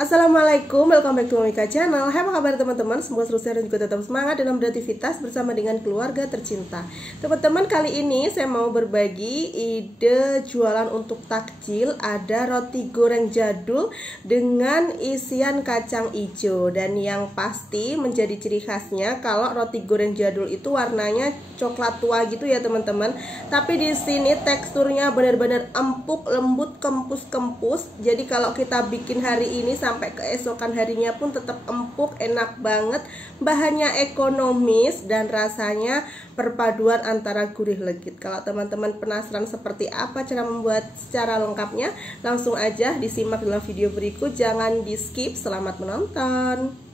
Assalamualaikum, welcome back to Momika Channel. Hai, apa kabar teman-teman? Semoga selalu sehat dan juga tetap semangat dalam beraktivitas bersama dengan keluarga tercinta. Teman-teman, kali ini saya mau berbagi ide jualan untuk takjil. Ada roti goreng jadul dengan isian kacang hijau. Dan yang pasti menjadi ciri khasnya kalau roti goreng jadul itu warnanya coklat tua gitu ya teman-teman. Tapi di sini teksturnya benar-benar empuk, lembut, kempus-kempus. Jadi kalau kita bikin hari ini sampai keesokan harinya pun tetap empuk, enak banget. Bahannya ekonomis dan rasanya perpaduan antara gurih legit. Kalau teman-teman penasaran seperti apa cara membuat secara lengkapnya, langsung aja disimak dalam video berikut. Jangan di skip. Selamat menonton.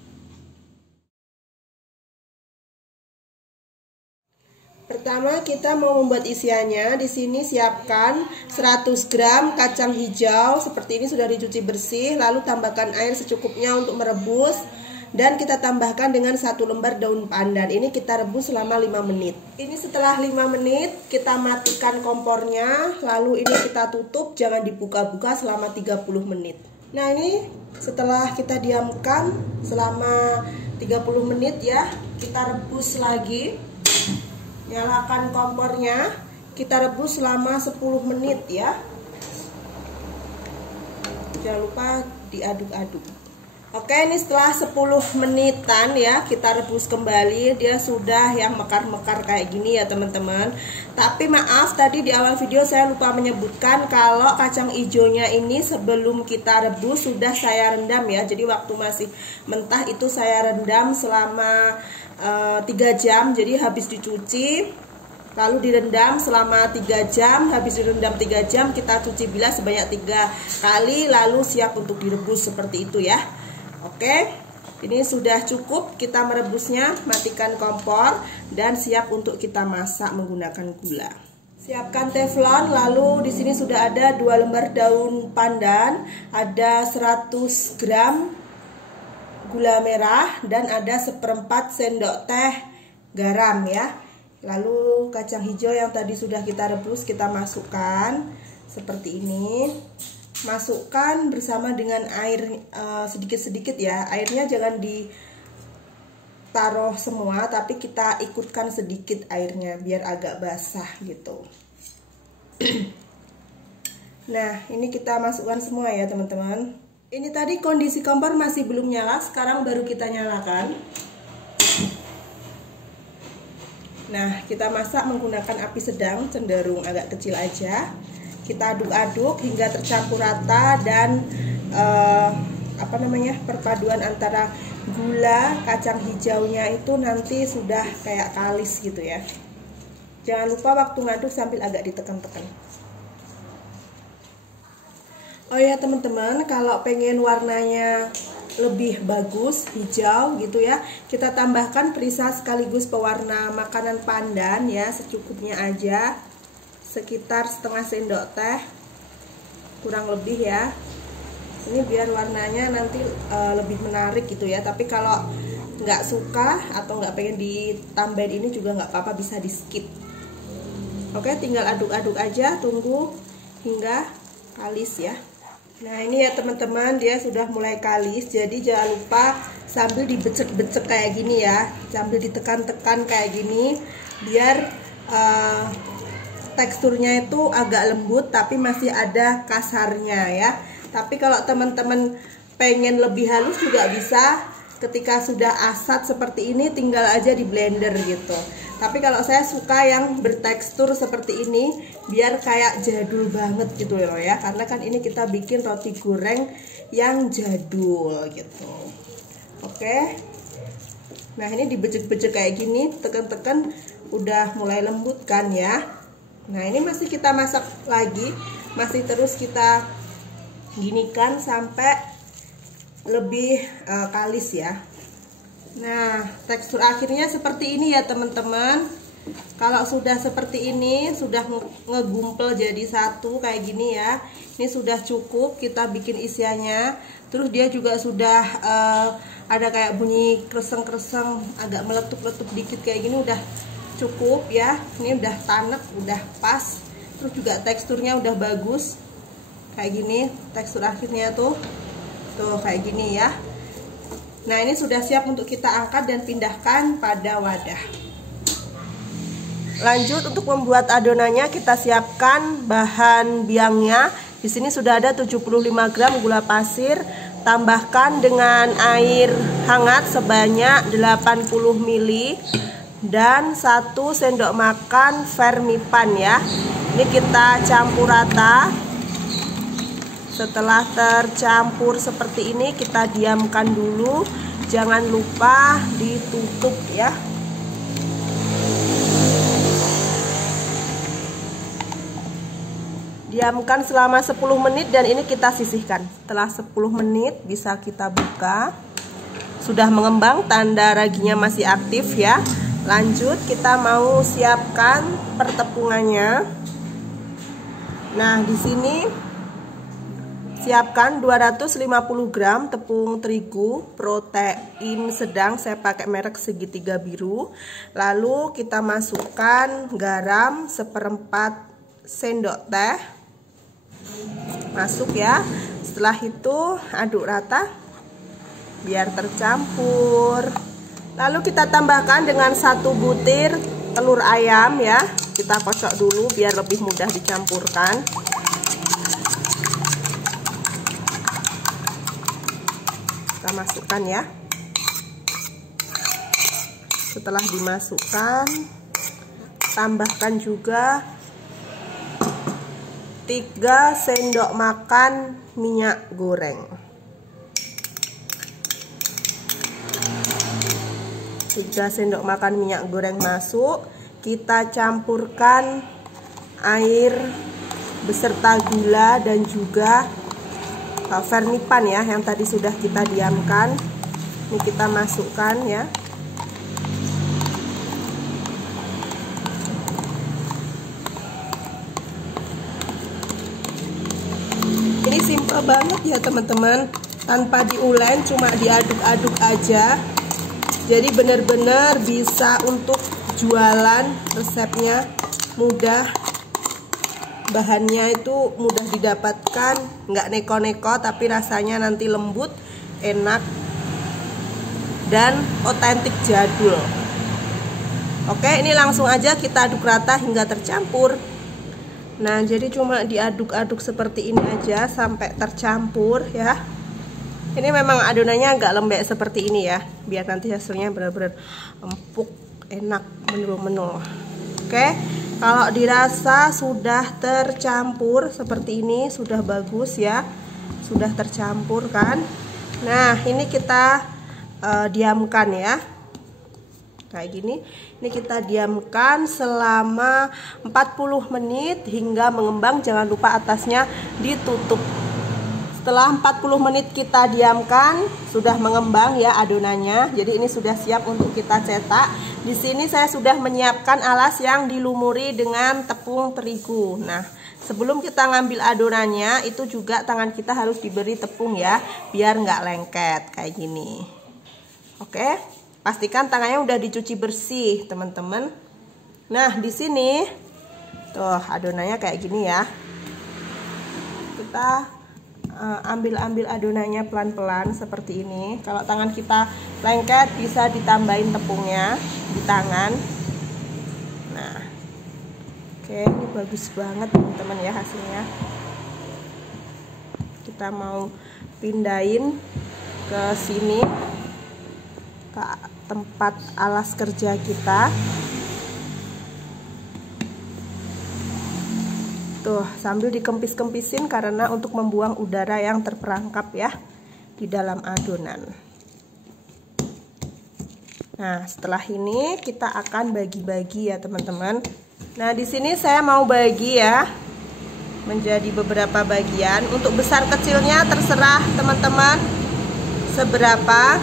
Pertama kita mau membuat isiannya. Di sini siapkan 100 gram kacang hijau seperti ini, sudah dicuci bersih. Lalu tambahkan air secukupnya untuk merebus. Dan kita tambahkan dengan 1 lembar daun pandan. Ini kita rebus selama 5 menit. Ini setelah 5 menit kita matikan kompornya. Lalu ini kita tutup, jangan dibuka-buka selama 30 menit. Nah, ini setelah kita diamkan selama 30 menit ya, kita rebus lagi. Nyalakan kompornya, kita rebus selama 10 menit ya. Jangan lupa diaduk-aduk. Oke, ini setelah 10 menitan ya, kita rebus kembali. Dia sudah yang mekar-mekar kayak gini ya teman-teman. Tapi maaf, tadi di awal video saya lupa menyebutkan kalau kacang hijaunya ini sebelum kita rebus sudah saya rendam ya. Jadi waktu masih mentah itu saya rendam selama 3 jam. Jadi habis dicuci lalu direndam selama 3 jam. Habis direndam 3 jam kita cuci bilas sebanyak 3 kali, lalu siap untuk direbus seperti itu ya. Oke, ini sudah cukup kita merebusnya. Matikan kompor dan siap untuk kita masak menggunakan gula. Siapkan teflon. Lalu di sini sudah ada 2 lembar daun pandan, ada 100 gram gula merah, dan ada 1/4 sendok teh garam ya. Lalu kacang hijau yang tadi sudah kita rebus kita masukkan seperti ini. Masukkan bersama dengan air sedikit-sedikit ya. Airnya jangan ditaruh semua, tapi kita ikutkan sedikit airnya biar agak basah gitu. Nah, ini kita masukkan semua ya teman-teman. Ini tadi kondisi kompor masih belum nyala, sekarang baru kita nyalakan. Nah, kita masak menggunakan api sedang, cenderung agak kecil aja. Kita aduk-aduk hingga tercampur rata dan perpaduan antara gula, kacang hijaunya itu nanti sudah kayak kalis gitu ya. Jangan lupa waktu ngaduk sambil agak ditekan-tekan. Oh ya teman-teman, kalau pengen warnanya lebih bagus, hijau gitu ya, kita tambahkan perisa sekaligus pewarna makanan pandan ya, secukupnya aja. Sekitar setengah sendok teh, kurang lebih ya. Ini biar warnanya nanti lebih menarik gitu ya. Tapi kalau nggak suka atau nggak pengen ditambahin ini juga nggak apa-apa, bisa di skip. Oke, tinggal aduk-aduk aja, tunggu hingga kalis ya. Nah, ini ya teman-teman, dia sudah mulai kalis. Jadi jangan lupa sambil dibecek-becek kayak gini ya, sambil ditekan-tekan kayak gini, biar teksturnya itu agak lembut tapi masih ada kasarnya ya. Tapi kalau teman-teman pengen lebih halus juga bisa. Ketika sudah asat seperti ini tinggal aja di blender gitu. Tapi kalau saya suka yang bertekstur seperti ini biar kayak jadul banget gitu loh ya. Karena kan ini kita bikin roti goreng yang jadul gitu. Oke. Nah, ini dibecek-becek kayak gini, tekan-tekan udah mulai lembut kan ya. Nah, ini masih kita masak lagi, masih terus kita ginikan sampai lebih kalis ya. Nah, tekstur akhirnya seperti ini ya teman-teman. Kalau sudah seperti ini, sudah ngegumpel jadi satu kayak gini ya, ini sudah cukup kita bikin isiannya. Terus dia juga sudah ada kayak bunyi kreseng-kreseng, agak meletup-letup dikit kayak gini, udah cukup ya. Ini udah tanek, udah pas. Terus juga teksturnya udah bagus kayak gini tekstur akhirnya tuh. Tuh kayak gini ya. Nah ini sudah siap untuk kita angkat dan pindahkan pada wadah. Lanjut untuk membuat adonannya, kita siapkan bahan biangnya. Di sini sudah ada 75 gram gula pasir. Tambahkan dengan air hangat sebanyak 80 ml dan 1 sendok makan vermipan ya. Ini kita campur rata. Setelah tercampur seperti ini, kita diamkan dulu. Jangan lupa ditutup ya. Diamkan selama 10 menit dan ini kita sisihkan. Setelah 10 menit bisa kita buka. Sudah mengembang, tanda raginya masih aktif ya. Lanjut kita mau siapkan pertepungannya. Nah, di sini siapkan 250 gram tepung terigu protein sedang, saya pakai merek segitiga biru. Lalu kita masukkan garam 1/4 sendok teh. Masuk ya. Setelah itu aduk rata biar tercampur. Lalu kita tambahkan dengan 1 butir telur ayam ya. Kita kocok dulu biar lebih mudah dicampurkan. Kita masukkan ya. Setelah dimasukkan, tambahkan juga 3 sendok makan minyak goreng. 3 sendok makan minyak goreng masuk. Kita campurkan air beserta gula dan juga vermipan ya, yang tadi sudah kita diamkan. Ini kita masukkan ya. Ini simple banget ya teman-teman, tanpa diulen, cuma diaduk-aduk aja. Jadi benar-benar bisa untuk jualan, resepnya mudah, bahannya itu mudah didapatkan, nggak neko-neko tapi rasanya nanti lembut, enak dan otentik jadul. Oke, ini langsung aja kita aduk rata hingga tercampur. Nah, jadi cuma diaduk-aduk seperti ini aja sampai tercampur ya. Ini memang adonannya agak lembek seperti ini ya, biar nanti hasilnya benar-benar empuk, enak, menul-menul. Oke, kalau dirasa sudah tercampur seperti ini, sudah bagus ya, sudah tercampur kan. Nah, ini kita diamkan ya, kayak gini. Ini kita diamkan selama 40 menit hingga mengembang. Jangan lupa atasnya ditutup. Setelah 40 menit kita diamkan, sudah mengembang ya adonannya. Jadi ini sudah siap untuk kita cetak. Di sini saya sudah menyiapkan alas yang dilumuri dengan tepung terigu. Nah, sebelum kita ngambil adonannya, itu juga tangan kita harus diberi tepung ya, biar nggak lengket kayak gini. Oke. Pastikan tangannya udah dicuci bersih, teman-teman. Nah, di sini tuh adonannya kayak gini ya. Kita ambil adonannya pelan-pelan seperti ini. Kalau tangan kita lengket, bisa ditambahin tepungnya di tangan. Nah, oke, ini bagus banget teman-teman ya hasilnya. Kita mau pindahin ke sini, ke tempat alas kerja kita. Tuh, sambil dikempis-kempisin karena untuk membuang udara yang terperangkap ya di dalam adonan. Nah, setelah ini kita akan bagi-bagi ya teman-teman. Nah, di sini saya mau bagi ya menjadi beberapa bagian. Untuk besar kecilnya terserah teman-teman seberapa.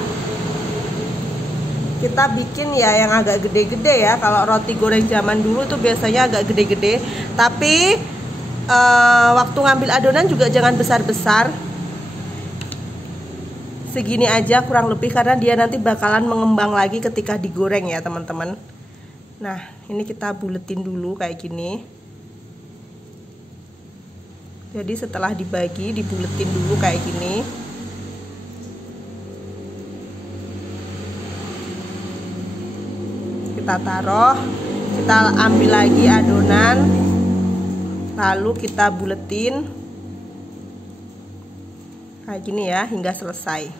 Kita bikin ya yang agak gede-gede ya. Kalau roti goreng zaman dulu tuh biasanya agak gede-gede. Tapi waktu ngambil adonan juga jangan besar-besar. Segini aja kurang lebih, karena dia nanti bakalan mengembang lagi ketika digoreng ya teman-teman. Nah, ini kita buletin dulu kayak gini. Jadi setelah dibagi, dibuletin dulu kayak gini. kita taruh, kita ambil lagi adonan, lalu kita buletin kayak gini ya hingga selesai.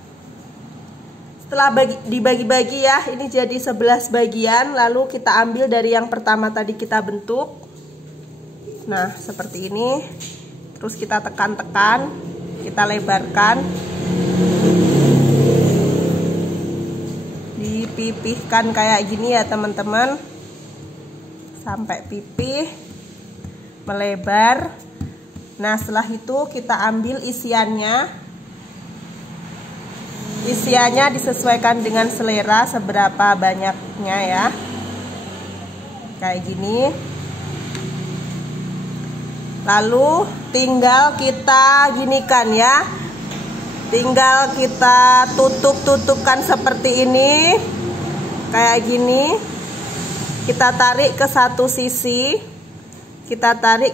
Setelah dibagi-bagi ya, ini jadi 11 bagian, lalu kita ambil dari yang pertama tadi kita bentuk. Nah seperti ini, terus kita tekan-tekan, kita lebarkan, dipipihkan kayak gini ya teman-teman, sampai pipih melebar. Nah setelah itu kita ambil isiannya disesuaikan dengan selera seberapa banyaknya ya, kayak gini. Lalu tinggal kita ginikan ya, tinggal kita tutupkan seperti ini, kayak gini. Kita tarik ke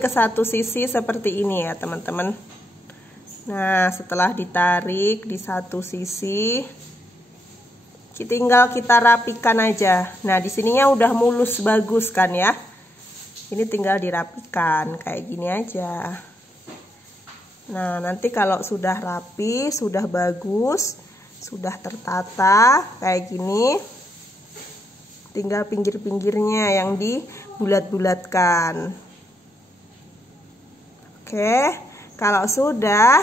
satu sisi, seperti ini ya teman-teman. Nah setelah ditarik di satu sisi, tinggal kita rapikan aja. Nah di sininya udah mulus bagus kan ya, ini tinggal dirapikan kayak gini aja. Nah nanti kalau sudah rapi, sudah bagus, sudah tertata kayak gini, tinggal pinggir-pinggirnya yang dibulat-bulatkan. Oke, kalau sudah,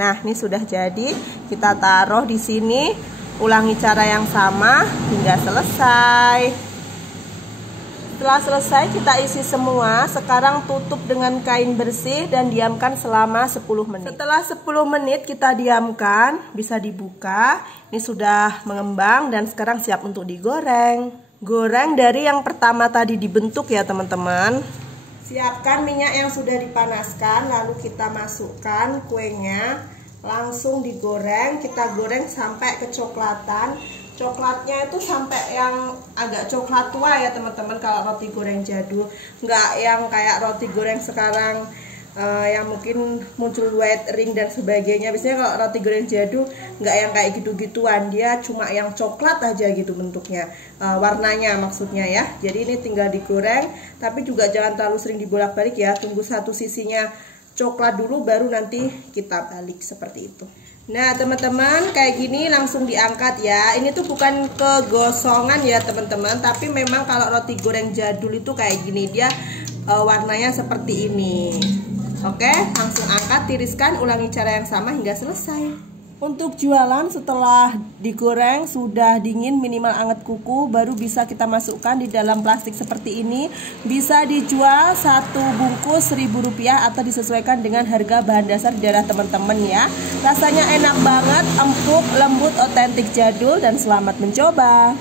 nah ini sudah jadi, kita taruh di sini, ulangi cara yang sama hingga selesai. Setelah selesai kita isi semua. Sekarang tutup dengan kain bersih dan diamkan selama 10 menit. Setelah 10 menit kita diamkan, bisa dibuka. Ini sudah mengembang dan sekarang siap untuk digoreng. Goreng dari yang pertama tadi dibentuk ya teman-teman. Siapkan minyak yang sudah dipanaskan, lalu kita masukkan kuenya, langsung digoreng. Kita goreng sampai kecoklatan. Coklatnya itu sampai yang agak coklat tua ya teman-teman kalau roti goreng jadul, nggak yang kayak roti goreng sekarang yang mungkin muncul white ring dan sebagainya. Biasanya kalau roti goreng jadul nggak yang kayak gitu-gituan, dia cuma yang coklat aja gitu bentuknya, warnanya maksudnya ya. Jadi ini tinggal digoreng, tapi juga jangan terlalu sering dibolak-balik ya, tunggu satu sisinya coklat dulu baru nanti kita balik seperti itu. Nah teman-teman kayak gini langsung diangkat ya. Ini tuh bukan kegosongan ya teman-teman, tapi memang kalau roti goreng jadul itu kayak gini, dia warnanya seperti ini. Oke, langsung angkat, tiriskan, ulangi cara yang sama hingga selesai. Untuk jualan setelah digoreng sudah dingin minimal anget kuku, baru bisa kita masukkan di dalam plastik seperti ini. Bisa dijual satu bungkus Rp1.000 atau disesuaikan dengan harga bahan dasar di daerah teman-teman ya. Rasanya enak banget, empuk, lembut, otentik jadul, dan selamat mencoba.